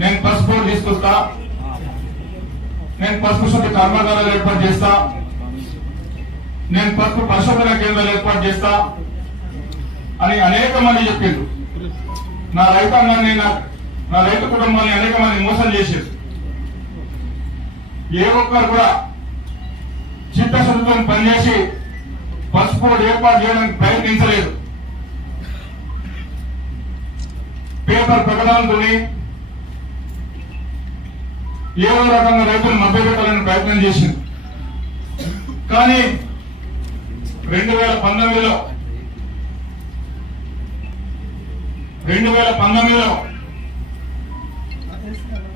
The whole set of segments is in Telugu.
నేను పసుపు తీసుకొస్తా, నేను పసుపు శుద్ధి కర్మాగారాలు ఏర్పాటు చేస్తా, నేను పసుపు పరిశోధన కేంద్రాలు ఏర్పాటు చేస్తా అని అనేక మంది చెప్పిండ్రు. నా రైతాంగాన్ని నా రైతు కుటుంబాన్ని అనేక మంది మోసం చేశారు. ఏ ఒక్కరు కూడా చిత్తశుద్ధితో పనిచేసి పసుపు ఏర్పాటు చేయడానికి ప్రయత్నించలేదు. పేపర్ ప్రకటనలతో ఏదో రకంగా రైతులు మభ్యపెట్టాలని ప్రయత్నం చేసింది. కానీ 2019లో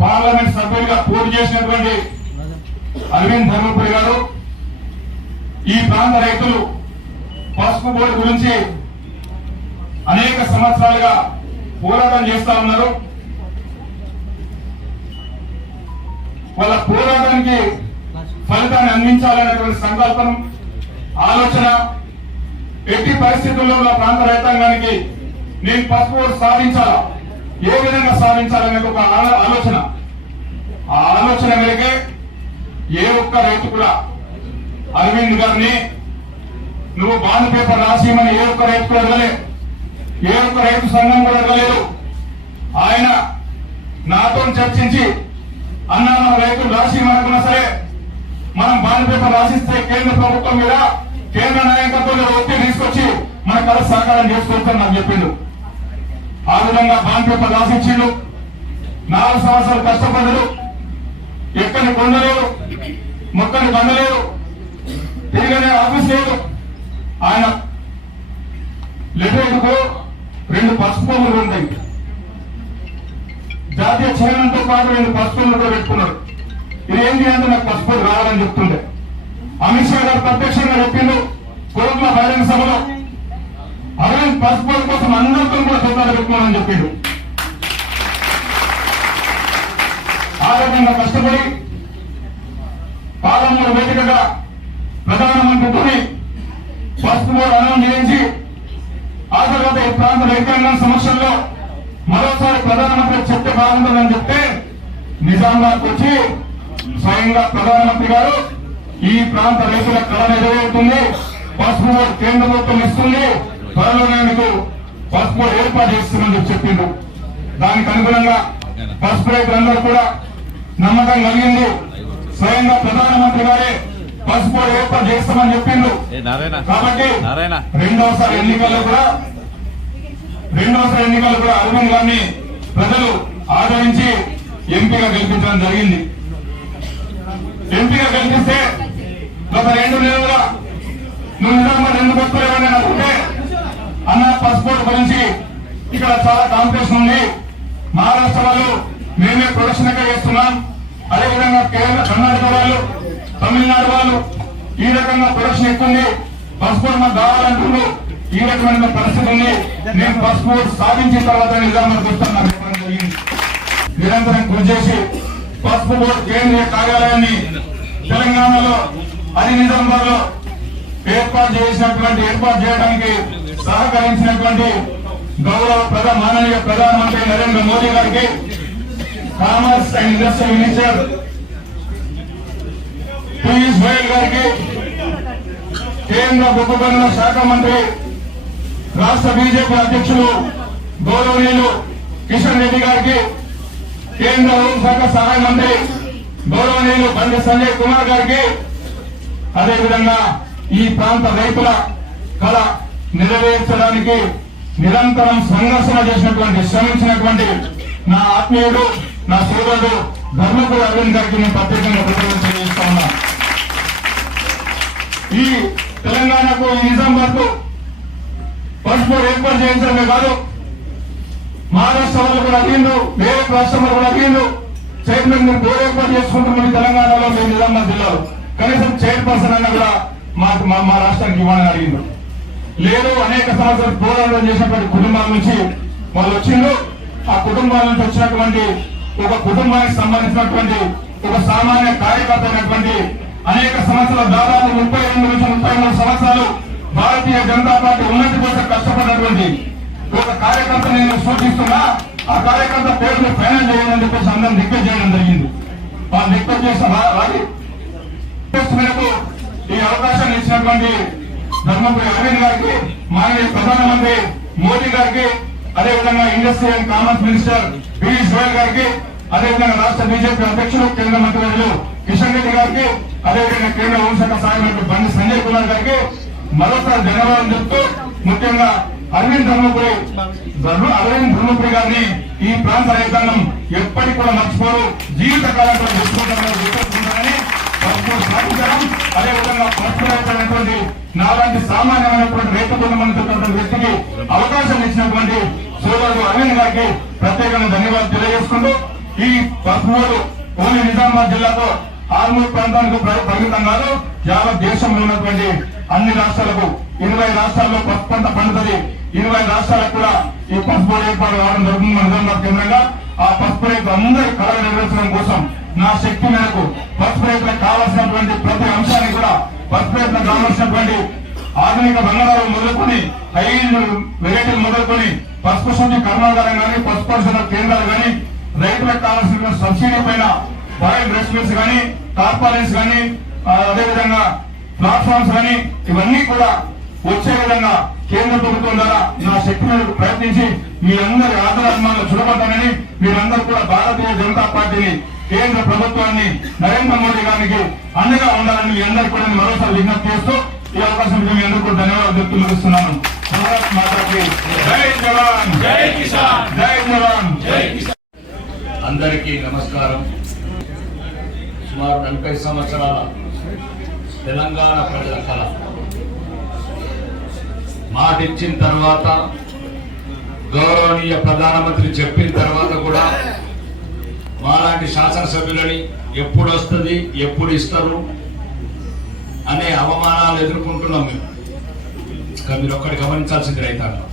పార్లమెంట్ సభ్యులుగా పోటీ చేసినటువంటి అరవింద్ ధర్మపురి గారు ఈ ప్రాంత రైతులు పసుపు బోర్డు గురించి అనేక సంవత్సరాలుగా పోరాటం చేస్తా ఉన్నారు. వాళ్ళ పోరాటానికి ఫలితాన్ని అందించాలనేటువంటి సంకల్పం, ఆలోచన, ఎట్టి పరిస్థితుల్లో ఉన్న ప్రాంత రైతాంగానికి నేను పసుపు బోర్డు సాధించాలా, ఏ విధంగా సాధించాలనే ఒక ఆలోచన. ఆ ఆలోచన మేరకే ఏ ఒక్క రైతు కూడా అరవింద్ గారిని నువ్వు బాండ్ పేపర్ రాసిమని ఏ ఒక్క రైతు కూడా అడగలేదు, ఏ ఒక్క రైతు సంఘం కూడా అడగలేదు. ఆయన నాతో చర్చించి అన్నా మన రైతులు రాసిమనుకున్నా సరే మనం బాండ్ పేపర్ రాసిస్తే కేంద్ర ప్రభుత్వం మీద కేంద్ర నాయకత్వంలో ఒత్తిడి తీసుకొచ్చి మన కళ సహకారం చేసుకోవచ్చని నాకు చెప్పిండు. ఆ విధంగా బాండ్ పేపర్ రాసిచ్చిండు. 4 సంవత్సరాలు కష్టపడ్డారు. ఎక్కడిని కొండలేదు, మొక్కని బండలేదు, తిరిగనే ఆఫీస్ లేదు. ఆయన లెటర్కు 2 పసుపు బొమ్మలు ఉంటాయి. జాతీయ చిహ్నంతో పాటు 2 పసుపు బొమ్మలు కూడా పెట్టుకున్నారు. ఇది ఏంటి అంటే నాకు పసుపు రావాలని చెప్తుండే. అమిత్ షా గారు ప్రత్యక్షంగా చెప్పిండు కోట్ల బహిరంగ సభలో, అరవింద్ పసుపు కోసం అందరితో కూడా సొంతాలు పెట్టుకోవాలని చెప్పిండు. ఆ రకంగా కష్టపడి పాలమూరు వేదికగా ప్రధానమంత్రితోని పసుపు బోర్డు అనౌన్స్ చేయించి ఆ తర్వాత ఈ ప్రాంత రైతాంగం సమస్యల్లో మరోసారి ప్రధానమంత్రి చెప్తే బాగుంటుందని చెప్తే నిజామాబాద్ వచ్చి స్వయంగా ప్రధానమంత్రి గారు ఈ ప్రాంత రైతుల కళ నెరవేరుతుంది, పసుపు బోర్డు కేంద్ర ప్రభుత్వం ఇస్తుంది, త్వరలోనే మీకు పసుపు బోర్డు ఏర్పాటు చేస్తుందని చెప్పిండు. దానికి అనుగుణంగా పసుపు రైతులందరూ కూడా నమ్మకం కలిగింది. స్వయంగా ప్రధానమంత్రి గారే పసుపు బోర్డు ఏర్పాటు చేస్తామని చెప్పిండు. కాబట్టి రెండవసారి ఎన్నికల్లో కూడా అరవింద్ గారిని ప్రజలు ఆదరించి ఎంపీగా గెలిపించడం జరిగింది. ఎంపీగా గెలిపిస్తే గత 2 నెలలుగా నువ్వు నిజామాబాద్ ఎందుకు వస్తలేవని అనుకుంటే అన్న పసుపు బోర్డు గురించి ఇక్కడ చాలా కాంపిటీషన్ ఉంది. మహారాష్ట్ర వాళ్ళు మేమే ప్రొడక్షన్ ఎక్కడ చేస్తున్నాం, అదేవిధంగా కేరళ, కర్ణాటక వాళ్ళు, తమిళనాడు వాళ్ళు ఈ రకంగా ప్రొడక్షన్ ఎక్కువ ఉంది, పసుపు బోర్డు మాకు కావాలంటున్నారు. ఈ రకమైన పరిస్థితి ఉంది. నేను పసుపు బోర్డు సాధించిన తర్వాత నిజామాబాద్ వస్తాను చెప్పడం జరిగింది. నిరంతరం కృషి చేసి పసుపు బోర్డు కేంద్రీయ కార్యాలయాన్ని తెలంగాణలో అది నిజామాబాద్ లో ఏర్పాటు చేయడానికి సహకరించినటువంటి గౌరవ మాననీయ ప్రధానమంత్రి నరేంద్ర మోదీ గారికి, commerce and industrial minister Piyush Goyal గారికి, కేంద్ర బొగ్గు గనుల శాఖ మంత్రి రాష్ట్ర బీజేపీ అధ్యక్షులు గౌరవనీయులు కిషన్ రెడ్డి గారికి, కేంద్ర హోంశాఖ సహాయ మంత్రి గౌరవనీయులు బండి సంజయ్ కుమార్ గారికి, అదేవిధంగా ఈ ప్రాంత రైతుల కళ నెరవేర్చడానికి నిరంతరం సంఘర్షణ చేసినటువంటి, శ్రమించినటువంటి నా ఆత్మీయుడు, నా సోదరుడు ధర్మపురి అరవింద్ గారికి నేను ప్రత్యేకంగా కృతజ్ఞతలు తెలియజేస్తా ఉన్నా. ఈ తెలంగాణకు, ఈ నిజామాబాద్ కు పసుపు ఏర్పాటు చేయించడమే కాదు, మహారాష్ట్ర వాళ్ళు కూడా అడిగిండు, వేరే రాష్ట్రం కూడా అడిగిండు, చైర్మన్ మీరు బోర్డు ఏర్పాటు చేసుకుంటున్నాం తెలంగాణలో, మేము నిజామాబాద్ జిల్లాలో కనీసం చైర్పర్సన్ అన్న కూడా మా రాష్ట్రానికి ఇవ్వాలని అడిగిండు. లేదు, అనేక సంవత్సరాలు పోరాటం చేసినటువంటి కుటుంబాల నుంచి వాళ్ళు వచ్చిండు. ఆ కుటుంబాల నుంచి వచ్చినటువంటి ఒక కుటుంబానికి సంబంధించినటువంటి ఒక సామాన్య కార్యకర్త అయినటువంటి అనేక సంవత్సరాలు, దాదాపు 32 నుంచి 33 సంవత్సరాలు భారతీయ జనతా పార్టీ ఉన్నతి కోసం కష్టపడినటువంటి ఒక కార్యకర్త నేను సూచిస్తున్నా. ఆ కార్యకర్త పేరును ఫైనల్ చేయాలని చెప్పేసి అందరం రిక్వెస్ట్ చేయడం జరిగింది. వాళ్ళు రిక్వెస్ట్ చేసిన మేరకు ఈ అవకాశాన్ని ఇచ్చినటువంటి ధర్మపురి అరవింద్ గారికి, మాననీయ ప్రధానమంత్రి మోదీ గారికి, అదేవిధంగా industry and commerce minister Piyush Goyal గారికి, అదేవిధంగా రాష్ట్ర బీజేపీ అధ్యక్షులు కేంద్ర మంత్రివర్యులు కిషన్ రెడ్డి గారికి, అదేవిధంగా కేంద్ర హోంశాఖ సహాయ మంత్రి బండి సంజయ్ కుమార్ గారికి మరోసారి ధన్యవాదాలు చెప్తూ, ముఖ్యంగా అరవింద్ ధర్మపురి గారిని ఈ ప్రాంత రైతాంగం ఎప్పటికి కూడా మర్చిపోరు, జీవితకాలంలో గుర్తుంటారని సాధించడం. అదేవిధంగా పరస్పరమైనటువంటి నాలాంటి సామాన్యమైనటువంటి రైతు బృందమైనటువంటి వ్యక్తికి అవకాశం ఇచ్చినటువంటి సోదరుడు అరవింద్ గారికి ప్రత్యేకంగా ధన్యవాదాలు తెలియజేసుకుంటూ, ఈ పసుపు ఓన్లీ నిజామాబాద్ జిల్లాతో ఆర్మూర్ ప్రాంతానికి పరిమితం కాదు, యావత్ దేశంలో ఉన్నటువంటి అన్ని రాష్ట్రాలకు 20 రాష్ట్రాల్లో పసుపు పంట పండుతుంది. 20 రాష్ట్రాలకు కూడా ఈ పసుపు ఏర్పాటు కావడం జరుగుతుంది. మన నిజామాబాద్ కేంద్రంగా ఆ పసుపు రైతు అందరి కళ నెరవేర్చడం కోసం నా శక్తి మేరకు పసుపు రైతులకు కావాల్సినటువంటి ప్రతి అంశాన్ని కూడా, పసుపు రైతులకు కావాల్సినటువంటి ఆధునిక బంగారాలు మొదలుకొని హై వెరైటీలు మొదలుకొని పసుపు శుద్ధి కర్మాగారం కానీ, పసుపు పరిశోధన కేంద్రాలు కానీ, రైతులకు కావాల్సిన సబ్సిడీ పైన బాయిల్ రైస్ మిల్స్ కానీ, కార్పొరేట్స్ కానీ, అదేవిధంగా ప్లాట్ఫామ్స్ కానీ ఇవన్నీ కూడా వచ్చే విధంగా కేంద్ర ప్రభుత్వం ద్వారా నా శక్తి మేరకు ప్రయత్నించి మీరందరి ఆదరాభిమానాలు చూడబడ్డానని, మీరందరూ కూడా భారతీయ జనతా పార్టీని, కేంద్ర ప్రభుత్వాన్ని, నరేంద్ర మోడీ గారికి అండగా ఉండాలని మీ అందరికీ కూడా మరోసారి విజ్ఞప్తి చేస్తూ ఈ అవకాశం మీ అందరూ కూడా ధన్యవాదాలు చెప్తూ ముగిస్తున్నాను. భారత్ మాతాకి జై జవాన్, జై కిసాన్, జై జవాన్, జై కిసాన్. అందరికీ నమస్కారం. సుమారు 40 సంవత్సరాల తెలంగాణ ప్రజల కళ మాటిచ్చిన తర్వాత, గౌరవనీయ ప్రధానమంత్రి చెప్పిన తర్వాత కూడా మాలాంటి శాసనసభ్యులని ఎప్పుడు వస్తుంది, ఎప్పుడు ఇస్తారు అనే అవమానాలు ఎదుర్కొంటున్నాం మేము. మీరు ఒక్కటి గమనించాల్సింది, రైతాంగం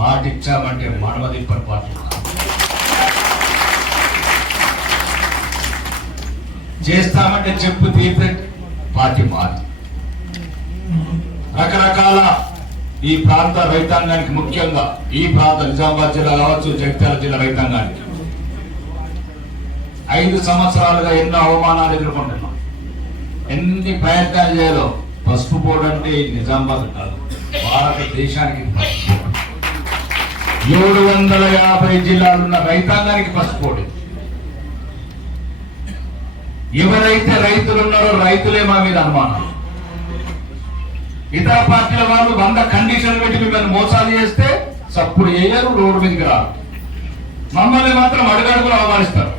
మాటిచ్చామంటే మనమదిప్పని పార్టీ చేస్తామంటే చెప్పు తీర్పే పార్టీ మాది. రకరకాల ఈ ప్రాంత రైతాంగానికి, ముఖ్యంగా ఈ ప్రాంత నిజామాబాద్ జిల్లా కావచ్చు, జగిత్యాల జిల్లా రైతాంగానికి 5 సంవత్సరాలుగా ఎన్నో అవమానాలు ఎదుర్కొంటున్నాం. ఎన్ని ప్రయత్నాలు చేయాలో. పసుపు బోర్డు అంటే నిజామాబాద్ కాదు, భారతదేశానికి పసుపు బోర్డు. 750 జిల్లాలున్న రైతాంగానికి పసుపు బోర్డు. ఎవరైతే రైతులు ఉన్నారో రైతులే మా మీద అనుమానం. ఇతర పార్టీల వాళ్ళు 100 కండిషన్లు పెట్టి మిమ్మల్ని మోసాలు చేస్తే సప్పుడు వేయరు, రోడ్డు మీదకి రారు. మమ్మల్ని మాత్రం అడుగడుగులు అవమానిస్తారు.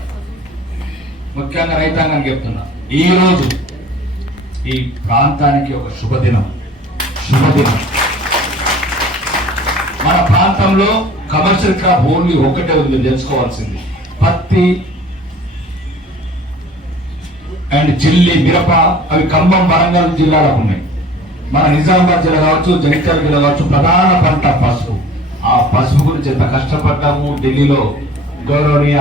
ముఖ్యంగా రైతాంగానికి చెప్తున్నా, ఈ రోజు ఈ ప్రాంతానికి ఒక శుభదినం. మన ప్రాంతంలో కమర్షియల్ క్రాప్ ఓన్లీ ఒకటే ఉంది, తెలుసుకోవాల్సింది. పత్తి అండ్ చిల్లి, మిరప, అవి ఖమ్మం, వరంగల్ జిల్లాలకు ఉన్నాయి. మన నిజామాబాద్ జిల్లా కావచ్చు, జగిత్యాల జిల్లా కావచ్చు, ప్రధాన పంట పసుపు. ఆ పసుపు గురించి ఎంత కష్టపడ్డాము. ఢిల్లీలో గౌరవనీయ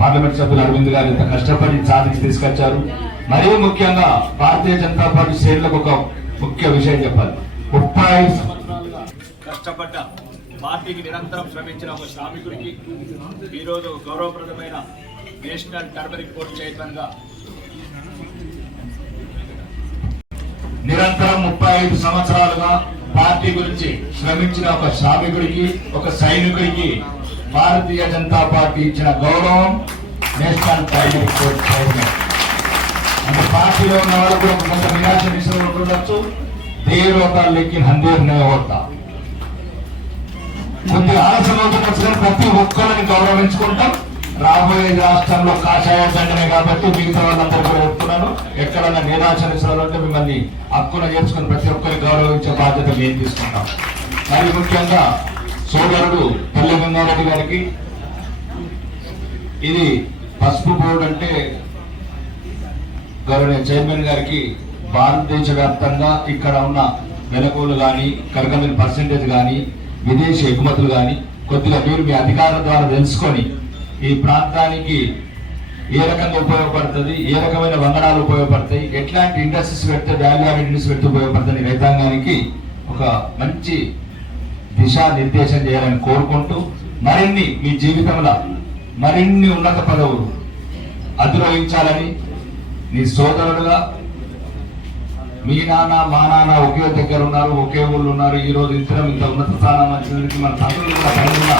పార్లమెంట్ సభ్యులు అరవింద్ గారు ఎంత కష్టపడి సాధించి తీసుకొచ్చారు. మరీ ముఖ్యంగా భారతీయ జనతా పార్టీ శ్రేణులకు ఒక ముఖ్య విషయం చెప్పాలి. 35 సంవత్సరాలుగా కష్టపడ్డ, పార్టీకి నిరంతరం శ్రమించిన ఒక శ్రామికుడికి ఈరోజు గౌరవప్రదమైన నేషనల్ టర్మరిక్ బోర్డు చైర్మన్ గా నిరంతరం 35 సంవత్సరాలుగా పార్టీ గురించి శ్రమించిన ఒక శ్రామికుడికి, ఒక సైనికుడికి భారతీయ జనతా పార్టీ ఇచ్చిన గౌరవం నేషనల్ టర్మరిక్ బోర్డు చైర్మన్. అంటే పార్టీలో ఉన్న వాళ్ళు కూడా కొంత నిరాశ విషయంలో ఉండొచ్చు. దేర్ హోతా లేకిన్ హందేర్ నే హోతా. కొద్దిగా ఆలస్యం అవుతున్న ప్రతి ఒక్కరిని గౌరవించుకుంటాం. రాబోయే రాష్ట్రంలో కాషాయ దండనే కాబట్టి మిగతా వాళ్ళందరూ కూడా చెప్తున్నాను, ఎక్కడన్నా నిరాశ విషయాలు అంటే మిమ్మల్ని హక్కున చేర్చుకుని ప్రతి ఒక్కరిని గౌరవించే బాధ్యత మేము తీసుకుంటాం. మరి ముఖ్యంగా సోదరుడు పల్లె గంగారెడ్డి గారికి, ఇది పసుపు బోర్డు అంటే గౌరవనీయ చైర్మన్ గారికి భారతదేశ వ్యాప్తంగా ఇక్కడ ఉన్న వెలకోలు కానీ, కరకమిన పర్సెంటేజ్ కానీ, విదేశీ ఎగుమతులు కానీ కొద్దిగా మీరు మీ అధికారుల ద్వారా తెలుసుకొని ఈ ప్రాంతానికి ఏ రకంగా ఉపయోగపడుతుంది, ఏ రకమైన వంగడాలు ఉపయోగపడతాయి, ఎట్లాంటి ఇండస్ట్రీస్ పెడితే వాల్యూ యాడెడ్ ఇండస్ట్రీస్ పెడితే ఉపయోగపడుతుంది, రైతాంగానికి ఒక మంచి దిశానిర్దేశం చేయాలని కోరుకుంటూ మరిన్ని మీ జీవితంలో మరిన్ని ఉన్నత పదవులు అధిరోహించాలని నీ సోదరుడుగా మీ నాన్న మా నాన్న ఒకే దగ్గర ఉన్నారు, ఒకే ఊళ్ళు ఉన్నారు. ఈ రోజు ఇద్దరం ఇంత ఉన్నత స్థానం వచ్చినందుకు మన తండ్రులు కూడా పైన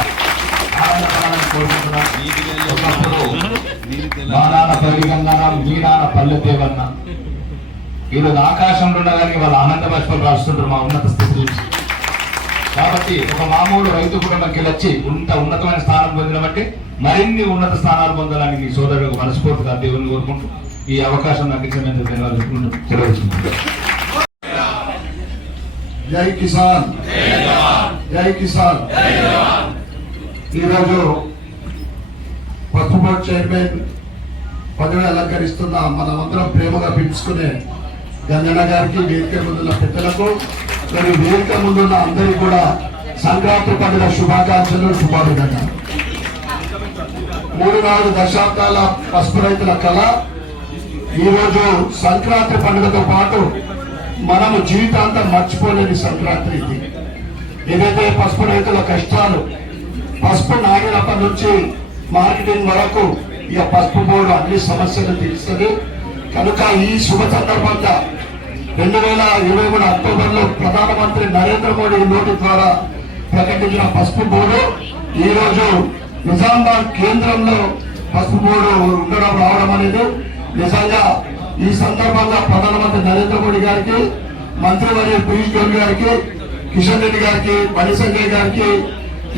ఆనందపడాలని కోరుకుంటున్నాను. ఒకప్పుడు మా నాన్న పరిగంగారాం, మీ నాన్న పల్లెదేవన్న. ఈరోజు ఆకాశంలో ఉండగానే వాళ్ళ ఆనంద బాష్పాలు రాస్తుంటారు మా ఉన్నత స్థితి నుంచి. కాబట్టి ఒక మామూలు రైతు కుటుంబంకి వచ్చి ఉన్నతమైన స్థానం పొందిన బట్టి మరిన్ని ఉన్నత స్థానాలు పొందాలని మీ సోదరుడు మనస్ఫూర్తిగా దేవుని కోరుకుంటూ ఈ అవకాశం నాకు ఇచ్చినందుకు తెలియజేస్తున్నాను. జై కిసాన్, జై కిసాన్. ఈరోజు పసుపు బోర్డు చైర్మన్ పదవి అలంకరిస్తున్న మనమందరం ప్రేమగా పిలుచుకునే గంగన్న గారికి, వేదిక ముందున్న పెద్దలకు మరియు వేదిక ముందున్న అందరికీ కూడా సంక్రాంతి పండుగ శుభాకాంక్షలు, శుభాభినందనలు. 3-4 దశాబ్దాల పసుపు రైతుల కళ ఈరోజు సంక్రాంతి పండుగతో పాటు మనము జీవితాంతం మర్చిపోలేని సంక్రాంతి ఇది. ఏదైతే పసుపు రైతుల కష్టాలు, పసుపు నాగినప్పటి నుంచి మార్కెటింగ్ వరకు ఇక పసుపు బోర్డు అన్ని సమస్యలు తీరుస్తుంది. కనుక ఈ శుభ సందర్భంగా 2023 అక్టోబర్లో ప్రధానమంత్రి నరేంద్ర మోడీ నోటి ద్వారా ప్రకటించిన పసుపు బోర్డు ఈరోజు నిజామాబాద్ కేంద్రంలో పసుపు బోర్డు ఉండడం రావడం అనేది నిజంగా ఈ సందర్భంగా ప్రధానమంత్రి నరేంద్ర మోడీ గారికి, మంత్రివర్య పీయూష్ గోయల్ గారికి, కిషన్ రెడ్డి గారికి, బండి సంజయ్ గారికి,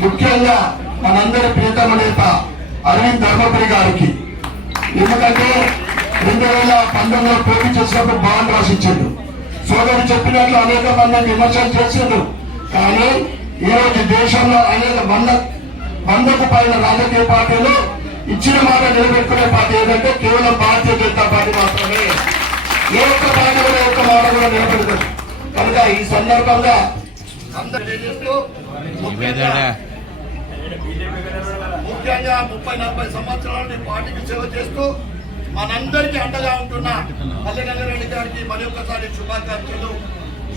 ముఖ్యంగా మనందరి ప్రియతమ నేత అరవింద్ ధర్మపురి గారికి. ఎందుకంటే 2019లో పోటీ చేసినప్పుడు బాండ్ రాసిచ్చాడు. సోదరు చెప్పినట్లు అనేక మంది విమర్శలు చేసిండు. కానీ ఈరోజు దేశంలో అనేక వందకు పైన రాజకీయ పార్టీలు ఇచ్చిన మాట నిలబెట్టుకునే పార్టీ ఏదంటే కేవలం భారతీయ జనతా పార్టీ మాత్రమే. ఏ ఒక్క పార్టీ కూడా ఏ ఒక్క మాట కూడా నిలబెడుతుంది. కనుక ఈ సందర్భంగా ముఖ్యంగా 30-40 సంవత్సరాలు నేను పార్టీకి సేవ చేస్తూ మనందరికీ అండగా ఉంటున్న మల్లికంగారెడ్డి గారికి మరి ఒక్కసారి శుభాకాంక్షలు,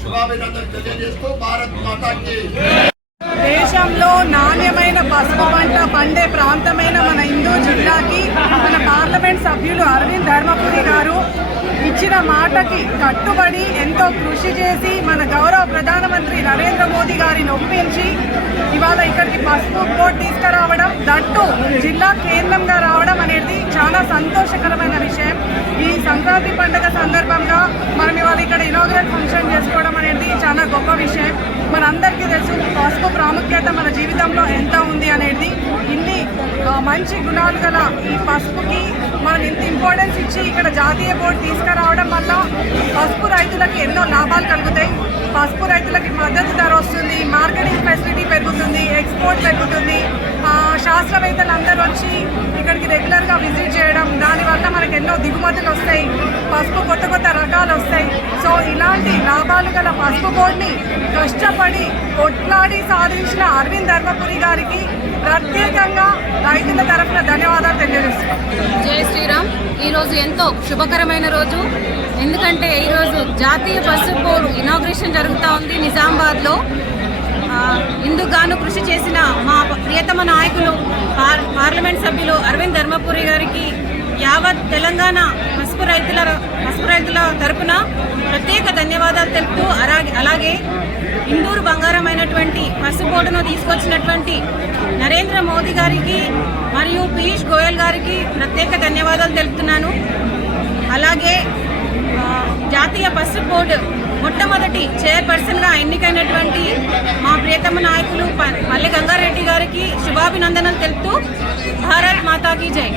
శుభాభినందనలు తెలియజేస్తూ భారత్ మాతాకి. దేశంలో నాణ్యమైన పసుపు పంట పండే ప్రాంతమైన మన హిందూ జిల్లాకి మన పార్లమెంట్ సభ్యులు అరవింద్ ధర్మపురి గారు ఇచ్చిన మాటకి కట్టుబడి ఎంతో కృషి చేసి మన గౌరవ ప్రధానమంత్రి నరేంద్ర మోదీ గారిని ఒప్పించి ఇవాళ ఇక్కడికి పసుపు బోర్డు తీసుకురావడం, దట్టు జిల్లా కేంద్రంగా రావడం అనేది చాలా సంతోషకరమైన విషయం. ఈ సంక్రాంతి పండుగ సందర్భంగా మనం ఇవాళ ఇక్కడ ఇనాగ్రేట్ ఫంక్షన్ చేసుకోవడం అనేది చాలా గొప్ప విషయం. మనందరికీ తెలుసు పసుపు ప్రాముఖ్యత మన జీవితంలో ఎంత ఉంది అనేది. ఇన్ని మంచి గుణాలు గల ఈ పసుపుకి మనం ఇంత ఇంపార్టెన్స్ ఇచ్చి ఇక్కడ జాతీయ బోర్డు తీసుకురావడం వల్ల పసుపు రైతులకి ఎన్నో లాభాలు కలుగుతాయి. పసుపు రైతులకి మద్దతు ధర వస్తుంది, మార్కెటింగ్ ఫెసిలిటీ పెరుగుతుంది, ఎక్స్పోర్ట్ పెరుగుతుంది. శాస్త్రవేత్తలు అందరూ వచ్చి ఇక్కడికి రెగ్యులర్గా విజిట్ చేయడం, దానివల్ల మనకు ఎన్నో దిగుమతులు వస్తాయి, పసుపు కొత్త కొత్త రకాలు వస్తాయి. సో ఇలాంటి లాభాలు గల పసుపు బోర్డుని కష్టపడి కొట్లాడి సాధించిన అరవింద్ ధర్మపురి గారికి ప్రత్యేకంగా రైతుల తరఫున ధన్యవాదాలు తెలియజేస్తున్నాం. జై శ్రీరామ్. ఈరోజు ఎంతో శుభకరమైన రోజు. ఎందుకంటే ఈరోజు జాతీయ పసుపు బోర్డు ఇనాగ్రేషన్ జరుగుతూ ఉంది నిజామాబాద్లో. ఇందుకు గాను కృషి చేసిన మా ప్రియతమ నాయకులు పార్లమెంట్ సభ్యులు అరవింద్ ధర్మపురి గారికి యావత్ తెలంగాణ పసుపు రైతుల తరపున ప్రత్యేక ధన్యవాదాలు తెలుపుతూ అలాగే ఇందూరు బంగారమైనటువంటి పసుపు బోర్డును తీసుకొచ్చినటువంటి నరేంద్ర మోదీ గారికి మరియు పీయూష్ గోయల్ గారికి ప్రత్యేక ధన్యవాదాలు తెలుపుతున్నాను. అలాగే జాతీయ పసుపు బోర్డు మొట్టమొదటి చైర్పర్సన్గా ఎన్నికైనటువంటి మా ప్రియతమ నాయకులు మల్లికంగారెడ్డి గారికి శుభాభినందనలు తెలుపుతూ భారత్ మాతాకి జై.